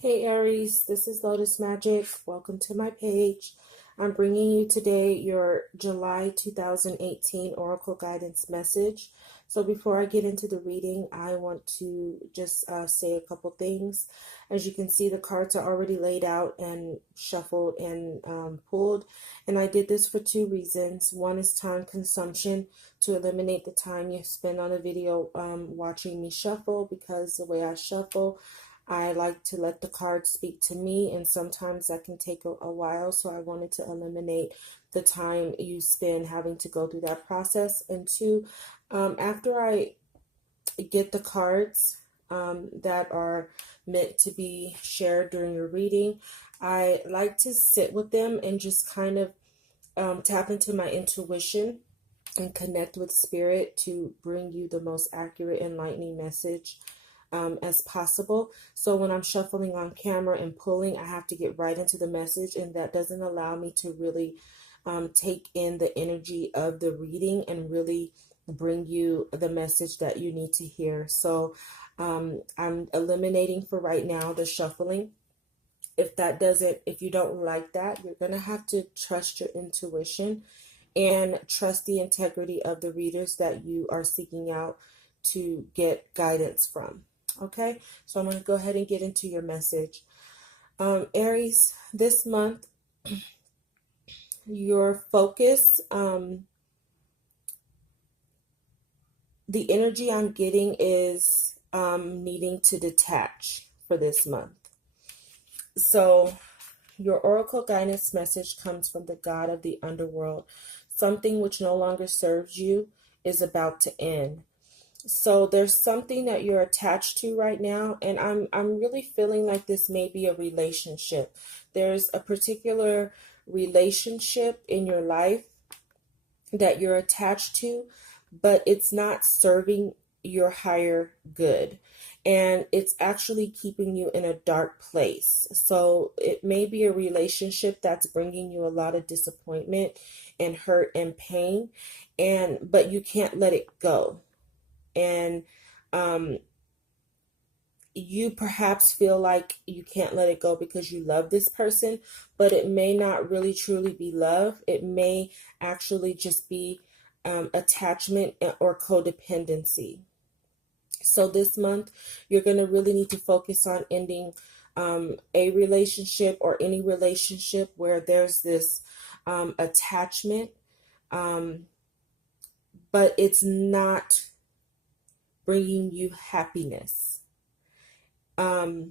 Hey Aries, this is Lotus Magic. Welcome to my page. I'm bringing you today your July 2018 Oracle Guidance message. So before I get into the reading, I want to just say a couple things. As you can see, the cards are already laid out and shuffled and pulled. And I did this for two reasons. One is time consumption, to eliminate the time you spend on a video watching me shuffle, because the way I shuffle, I like to let the cards speak to me, and sometimes that can take a while, so I wanted to eliminate the time you spend having to go through that process. And two, after I get the cards that are meant to be shared during your reading, I like to sit with them and just kind of tap into my intuition and connect with spirit to bring you the most accurate, enlightening message as possible. So when I'm shuffling on camera and pulling, I have to get right into the message, and that doesn't allow me to really take in the energy of the reading and really bring you the message that you need to hear. So I'm eliminating for right now the shuffling. If you don't like that, you're going to have to trust your intuition and trust the integrity of the readers that you are seeking out to get guidance from. Okay, so I'm going to go ahead and get into your message. Aries, this month, your focus, the energy I'm getting is needing to detach for this month. So your oracle guidance message comes from the god of the underworld. Something which no longer serves you is about to end. So there's something that you're attached to right now, and I'm really feeling like this may be a relationship. There's a particular relationship in your life that you're attached to, but it's not serving your higher good. And it's actually keeping you in a dark place. So it may be a relationship that's bringing you a lot of disappointment and hurt and pain, but you can't let it go. And you perhaps feel like you can't let it go because you love this person, but it may not really truly be love. It may actually just be attachment or codependency. So this month, you're going to really need to focus on ending a relationship or any relationship where there's this attachment, but it's not bringing you happiness. You're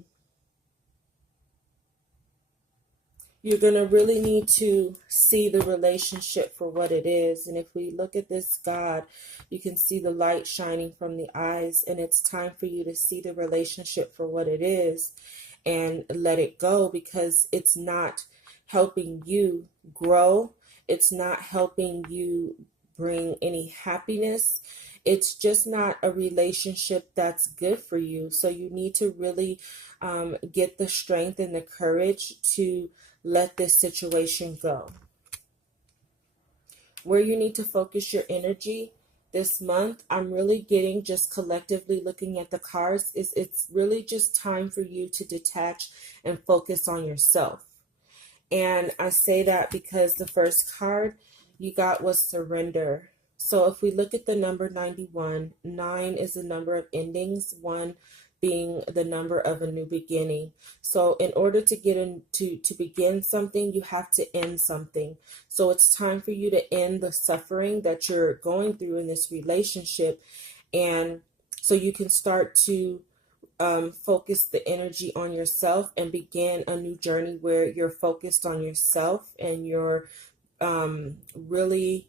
going to really need to see the relationship for what it is. And if we look at this God, you can see the light shining from the eyes, and it's time for you to see the relationship for what it is and let it go, because it's not helping you grow. It's not helping you bring any happiness. It's just not a relationship that's good for you. So you need to really get the strength and the courage to let this situation go. Where you need to focus your energy this month, I'm really getting, just collectively looking at the cards, is it's really just time for you to detach and focus on yourself. And I say that because the first card you got was surrender. So if we look at the number 91, 9 is the number of endings, 1 being the number of a new beginning. So in order to get into to begin something, you have to end something. So it's time for you to end the suffering that you're going through in this relationship, and so you can start to focus the energy on yourself and begin a new journey where you're focused on yourself and you're really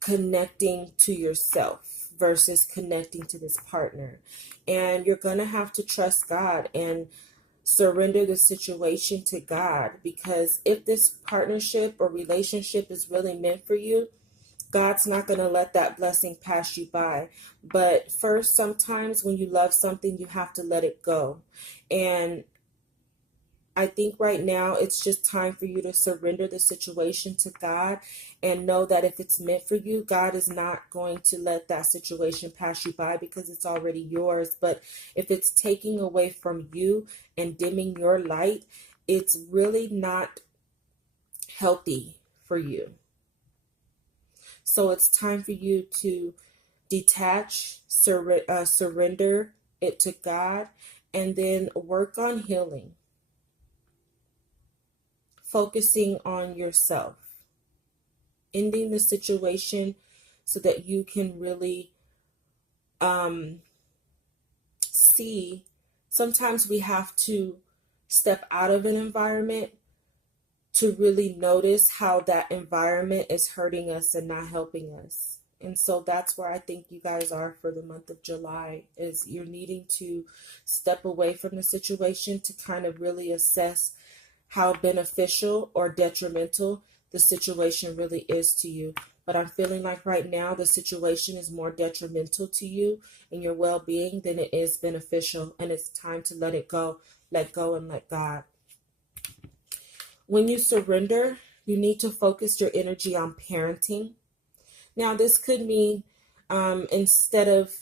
connecting to yourself versus connecting to this partner. And you're going to have to trust God and surrender the situation to God, because if this partnership or relationship is really meant for you, God's not going to let that blessing pass you by. But first, sometimes when you love something, you have to let it go. And I think right now it's just time for you to surrender the situation to God and know that if it's meant for you, God is not going to let that situation pass you by because it's already yours. But if it's taking away from you and dimming your light, it's really not healthy for you. So it's time for you to detach, surrender it to God, and then work on healing, focusing on yourself, ending the situation so that you can really see. Sometimes we have to step out of an environment to really notice how that environment is hurting us and not helping us. And so that's where I think you guys are for the month of July, is you're needing to step away from the situation to kind of really assess how beneficial or detrimental the situation really is to you. But I'm feeling like right now the situation is more detrimental to you and your well-being than it is beneficial. And it's time to let it go, and let God. When you surrender, you need to focus your energy on parenting. Now, this could mean instead of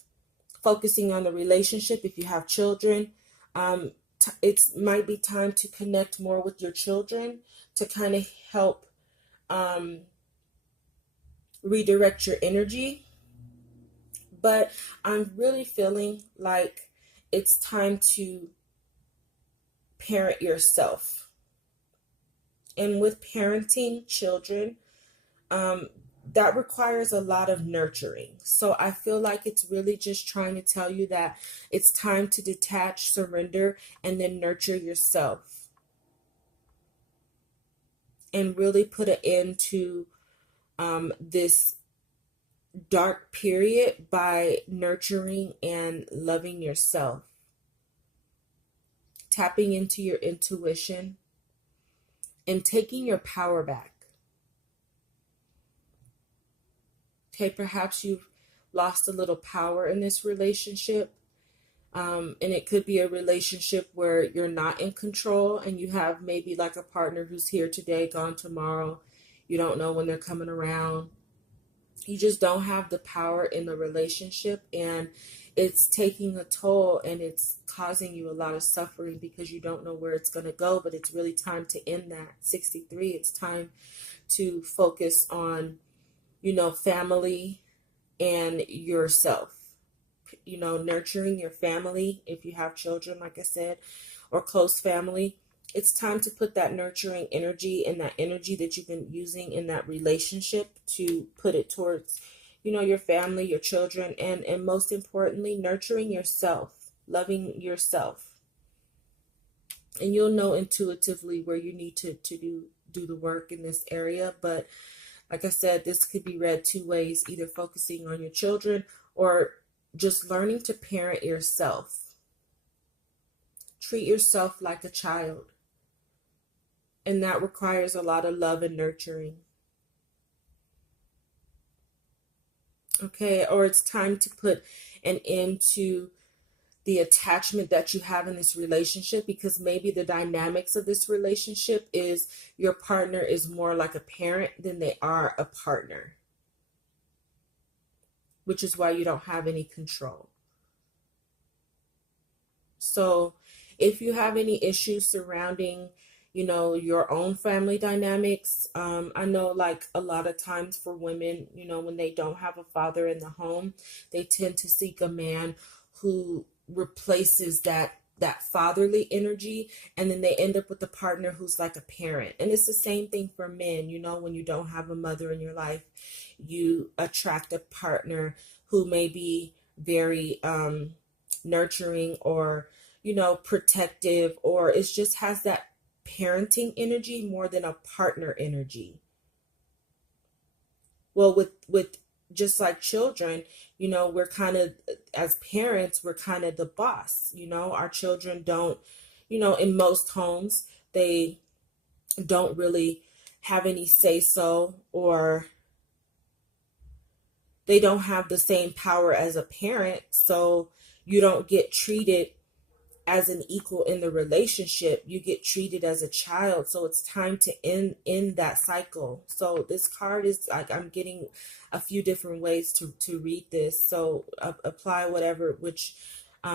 focusing on the relationship, if you have children, it might be time to connect more with your children to kind of help redirect your energy. But I'm really feeling like it's time to parent yourself. And with parenting children, that requires a lot of nurturing. So I feel like it's really just trying to tell you that it's time to detach, surrender, and then nurture yourself. And really put an end to this dark period by nurturing and loving yourself. Tapping into your intuition and taking your power back. Okay, perhaps you've lost a little power in this relationship. And it could be a relationship where you're not in control and you have maybe like a partner who's here today, gone tomorrow. You don't know when they're coming around. You just don't have the power in the relationship, and it's taking a toll and it's causing you a lot of suffering because you don't know where it's going to go. But it's really time to end that. 63, it's time to focus on, family and yourself. Nurturing your family if you have children, like I said, or close family. It's time to put that nurturing energy and that energy that you've been using in that relationship to put it towards, your family, your children, and most importantly, nurturing yourself, loving yourself. And you'll know intuitively where you need to do the work in this area. But like I said, this could be read two ways, either focusing on your children or just learning to parent yourself. Treat yourself like a child. And that requires a lot of love and nurturing. Okay, or it's time to put an end to the attachment that you have in this relationship, because maybe the dynamics of this relationship is your partner is more like a parent than they are a partner, which is why you don't have any control. So if you have any issues surrounding, your own family dynamics, I know like a lot of times for women, when they don't have a father in the home, they tend to seek a man who replaces that fatherly energy, and then they end up with a partner who's like a parent. And it's the same thing for men. When you don't have a mother in your life, you attract a partner who may be very nurturing or protective, or it just has that parenting energy more than a partner energy. Well, with just like children, we're kind of, as parents, we're kind of the boss. Our children don't, in most homes, they don't really have any say so, or they don't have the same power as a parent. So you don't get treated as an equal in the relationship, you get treated as a child. So it's time to end that cycle. So this card is like, I'm getting a few different ways to read this. So apply whatever, which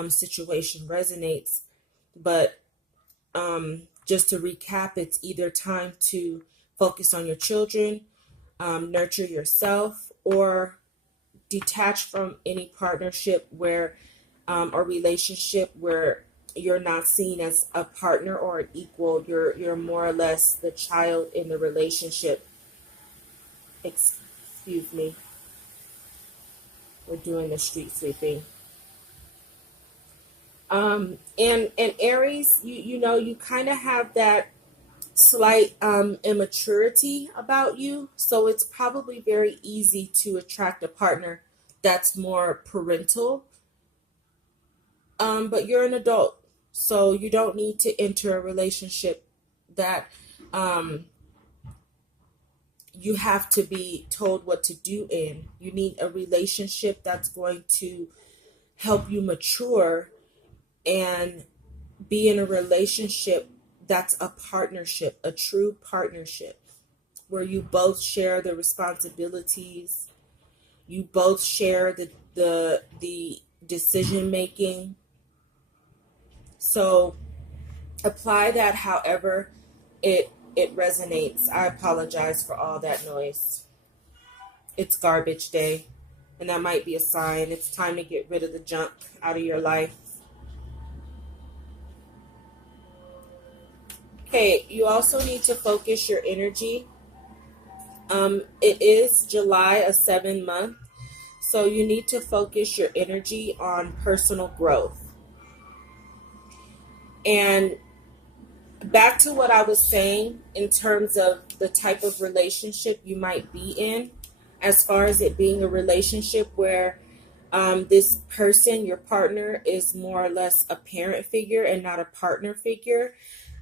situation resonates. But just to recap, it's either time to focus on your children, nurture yourself, or detach from any partnership where or relationship where you're not seen as a partner or an equal. You're more or less the child in the relationship. Excuse me. We're doing the street sweeping. And Aries, you know, you kind of have that slight immaturity about you, so it's probably very easy to attract a partner that's more parental. But you're an adult, so you don't need to enter a relationship that um, you have to be told what to do in. You need a relationship that's going to help you mature and be in a relationship that's a partnership, a true partnership, where you both share the responsibilities, you both share the decision making. So apply that however it resonates. I apologize for all that noise. It's garbage day, and that might be a sign. It's time to get rid of the junk out of your life. Okay, you also need to focus your energy. It is July, a 7 month, so you need to focus your energy on personal growth. And back to what I was saying in terms of the type of relationship you might be in, as far as it being a relationship where this person, your partner, is more or less a parent figure and not a partner figure.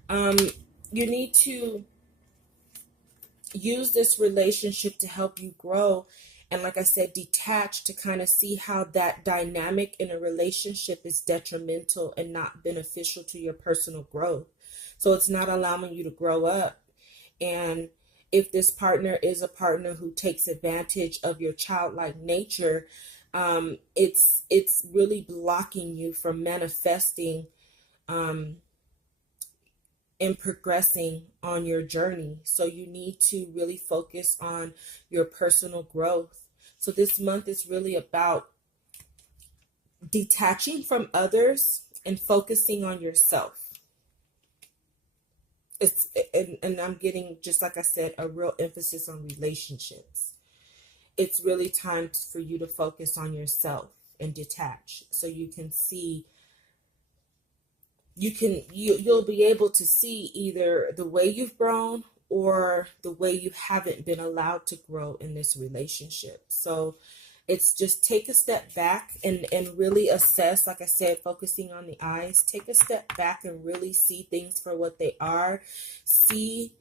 Um, you need to use this relationship to help you grow. And like I said, detach to kind of see how that dynamic in a relationship is detrimental and not beneficial to your personal growth. So it's not allowing you to grow up. And if this partner is a partner who takes advantage of your childlike nature, it's really blocking you from manifesting um, and progressing on your journey. So you need to really focus on your personal growth. So this month is really about detaching from others and focusing on yourself. And I'm getting, just like I said, a real emphasis on relationships. It's really time for you to focus on yourself and detach, so you can see, you'll be able to see either the way you've grown or the way you haven't been allowed to grow in this relationship. So it's just take a step back and really assess. Like I said, focusing on the eyes, take a step back and really see things for what they are. See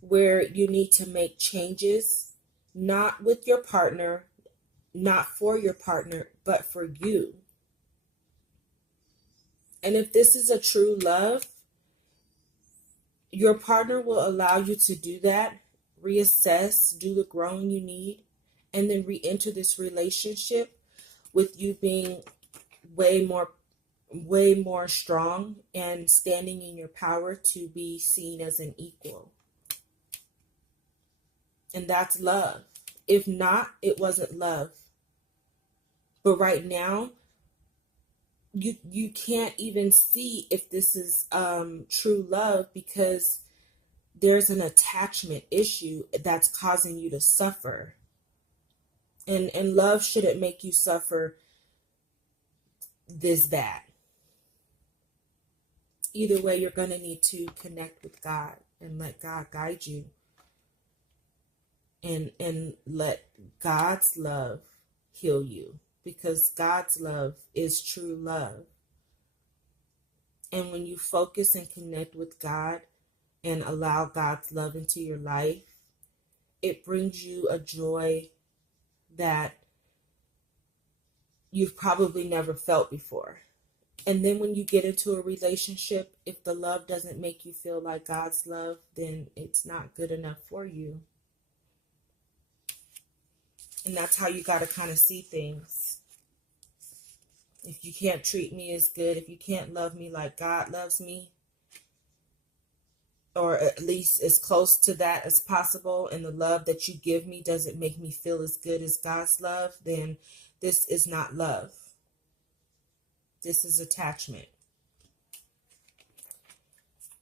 where you need to make changes, not with your partner, not for your partner, but for you. And if this is a true love, your partner will allow you to do that, reassess, do the growing you need, and then re-enter this relationship with you being way more strong and standing in your power to be seen as an equal. And that's love. If not, it wasn't love. But right now, you can't even see if this is true love, because there's an attachment issue that's causing you to suffer. And love shouldn't make you suffer this bad. Either way, you're going to need to connect with God and let God guide you. And let God's love heal you, because God's love is true love. And when you focus and connect with God and allow God's love into your life, it brings you a joy that you've probably never felt before. And then when you get into a relationship, if the love doesn't make you feel like God's love, then it's not good enough for you. And that's how you got to kind of see things. If you can't treat me as good, if you can't love me like God loves me, or at least as close to that as possible, and the love that you give me doesn't make me feel as good as God's love, then this is not love. This is attachment.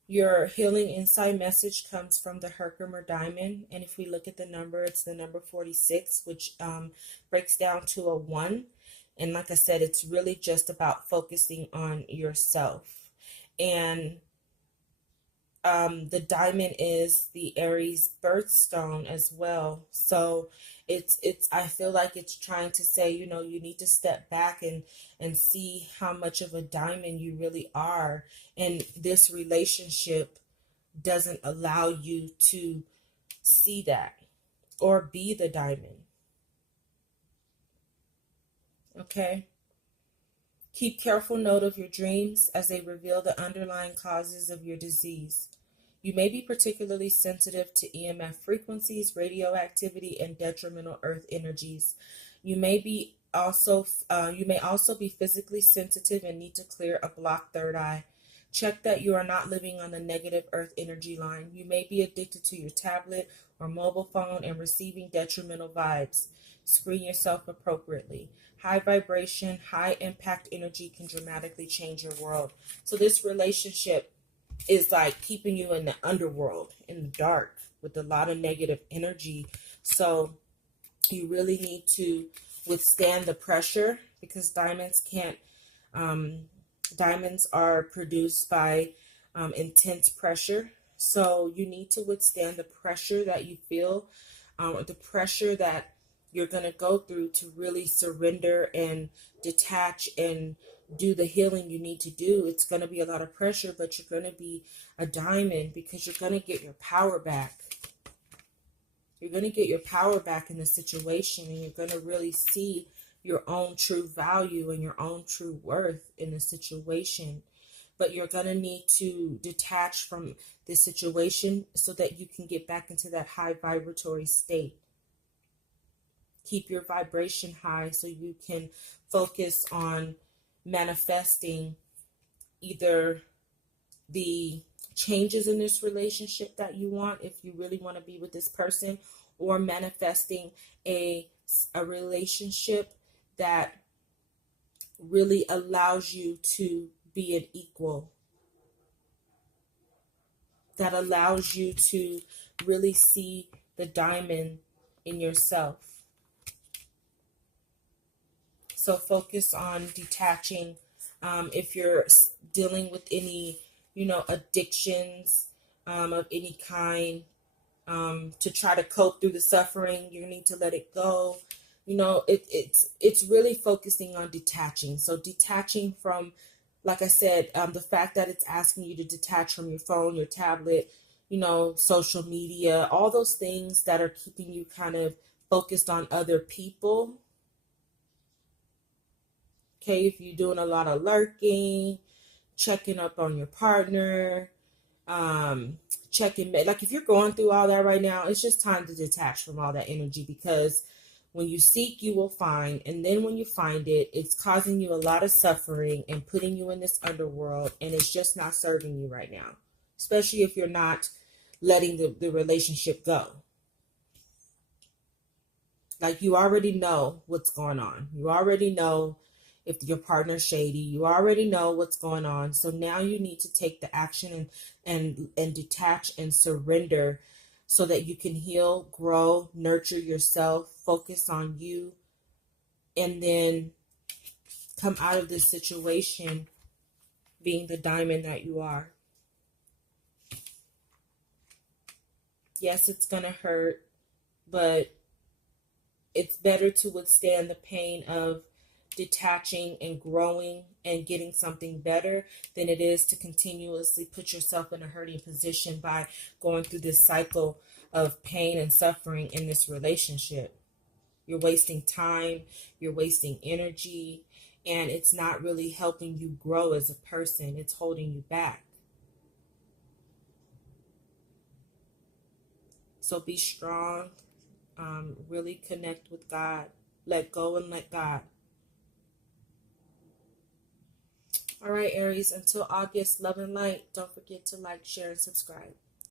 Your healing insight message comes from the Herkimer Diamond. And if we look at the number, it's the number 46, which breaks down to a 1. And like I said, it's really just about focusing on yourself. And the diamond is the Aries birthstone as well. So it's I feel like it's trying to say, you know, you need to step back and see how much of a diamond you really are. And this relationship doesn't allow you to see that or be the diamond. Okay? Keep careful note of your dreams as they reveal the underlying causes of your disease. You may be particularly sensitive to EMF frequencies, radioactivity, and detrimental earth energies. You may also be physically sensitive and need to clear a blocked third eye. Check that you are not living on the negative earth energy line. You may be addicted to your tablet or mobile phone and receiving detrimental vibes. Screen yourself appropriately. High vibration, high impact energy can dramatically change your world. So this relationship is like keeping you in the underworld, in the dark, with a lot of negative energy. So you really need to withstand the pressure, because diamonds are produced by intense pressure. So you need to withstand the pressure that you feel, the pressure that you're going to go through to really surrender and detach and do the healing you need to do. It's going to be a lot of pressure, but you're going to be a diamond, because you're going to get your power back. You're going to get your power back in the situation, and you're going to really see your own true value and your own true worth in the situation. But you're going to need to detach from this situation so that you can get back into that high vibratory state. Keep your vibration high so you can focus on manifesting either the changes in this relationship that you want, if you really want to be with this person, or manifesting a relationship that really allows you to be an equal, that allows you to really see the diamond in yourself. So focus on detaching. If you're dealing with any, addictions of any kind, to try to cope through the suffering, you need to let it go. It's really focusing on detaching. So detaching from, like I said, the fact that it's asking you to detach from your phone, your tablet, social media, all those things that are keeping you kind of focused on other people. Okay, if you're doing a lot of lurking, checking up on your partner, checking, like if you're going through all that right now, it's just time to detach from all that energy, because when you seek, you will find. And then when you find it, it's causing you a lot of suffering and putting you in this underworld, and it's just not serving you right now, especially if you're not letting the relationship go. Like, you already know what's going on. You already know if your partner's shady. You already know what's going on. So now you need to take the action and detach and surrender so that you can heal, grow, nurture yourself, focus on you, and then come out of this situation being the diamond that you are. Yes, it's going to hurt, but it's better to withstand the pain of detaching and growing and getting something better than it is to continuously put yourself in a hurting position by going through this cycle of pain and suffering in this relationship. You're wasting time, you're wasting energy, and it's not really helping you grow as a person. It's holding you back. So be strong. Really connect with God. Let go and let God. All right, Aries, until August, love and light. Don't forget to like, share, and subscribe.